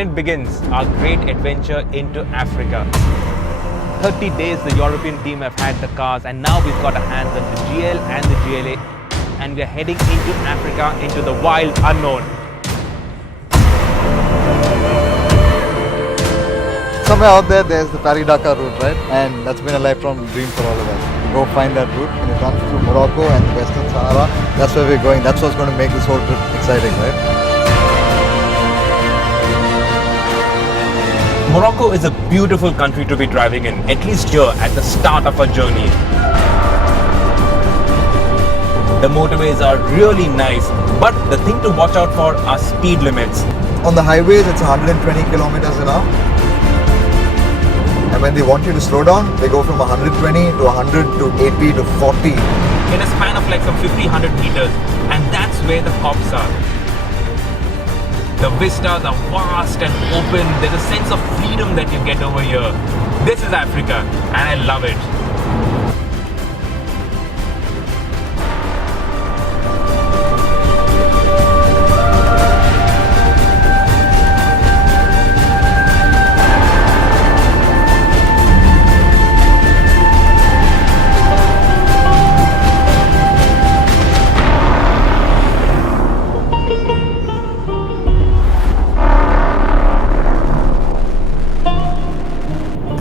And it begins our great adventure into Africa. 30 days the European team have had the cars, and now we've got our hands on the GL and the GLA, and we're heading into Africa, into the wild unknown. Somewhere out there's the Paris-Dakar route, right? And that's been a lifelong dream for all of us. To go find that route, and it runs through Morocco and the Western Sahara. That's where we're going. That's what's going to make this whole trip exciting, right? Morocco is a beautiful country to be driving in, at least here at the start of our journey. The motorways are really nice, but the thing to watch out for are speed limits. On the highways, it's 120 kilometers an hour. And when they want you to slow down, they go from 120 to 100 to 80 to 40. In a span of like some 50-100 meters, and that's where the cops are. The vistas are vast and open. There's a sense of freedom that you get over here. This is Africa, and I love it.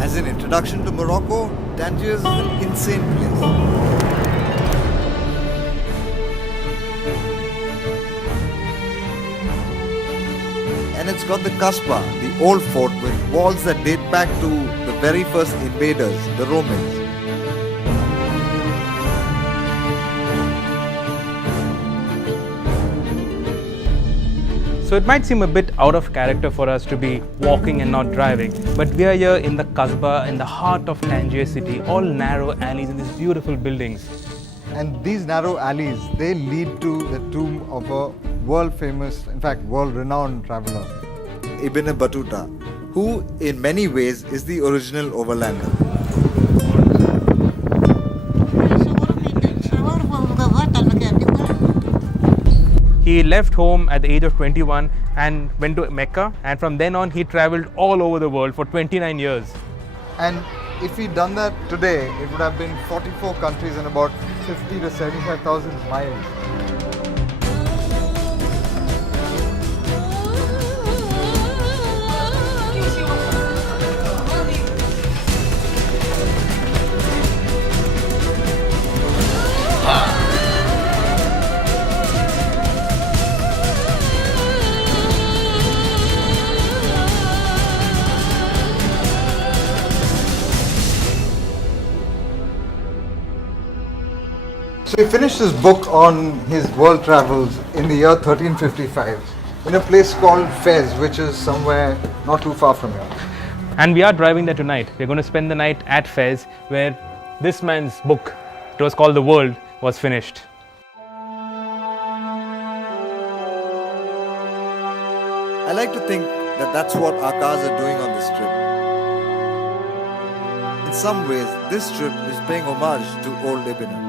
As an introduction to Morocco, Tangier is an insane place. And it's got the Kasbah, the old fort with walls that date back to the very first invaders, the Romans. So it might seem a bit out of character for us to be walking and not driving, but we are here in the Kasbah, in the heart of Tangier city, all narrow alleys and these beautiful buildings. And these narrow alleys, they lead to the tomb of a world-famous, in fact world-renowned traveller, Ibn Battuta, who in many ways is the original overlander. He left home at the age of 21 and went to Mecca, and from then on he travelled all over the world for 29 years. And if he'd done that today, it would have been 44 countries and about 50 to 75,000 miles. So he finished his book on his world travels in the year 1355 in a place called Fez, which is somewhere not too far from here. And we are driving there tonight. We're going to spend the night at Fez, where this man's book, it was called The World, was finished. I like to think that that's what our cars are doing on this trip. In some ways, this trip is paying homage to old Ibn.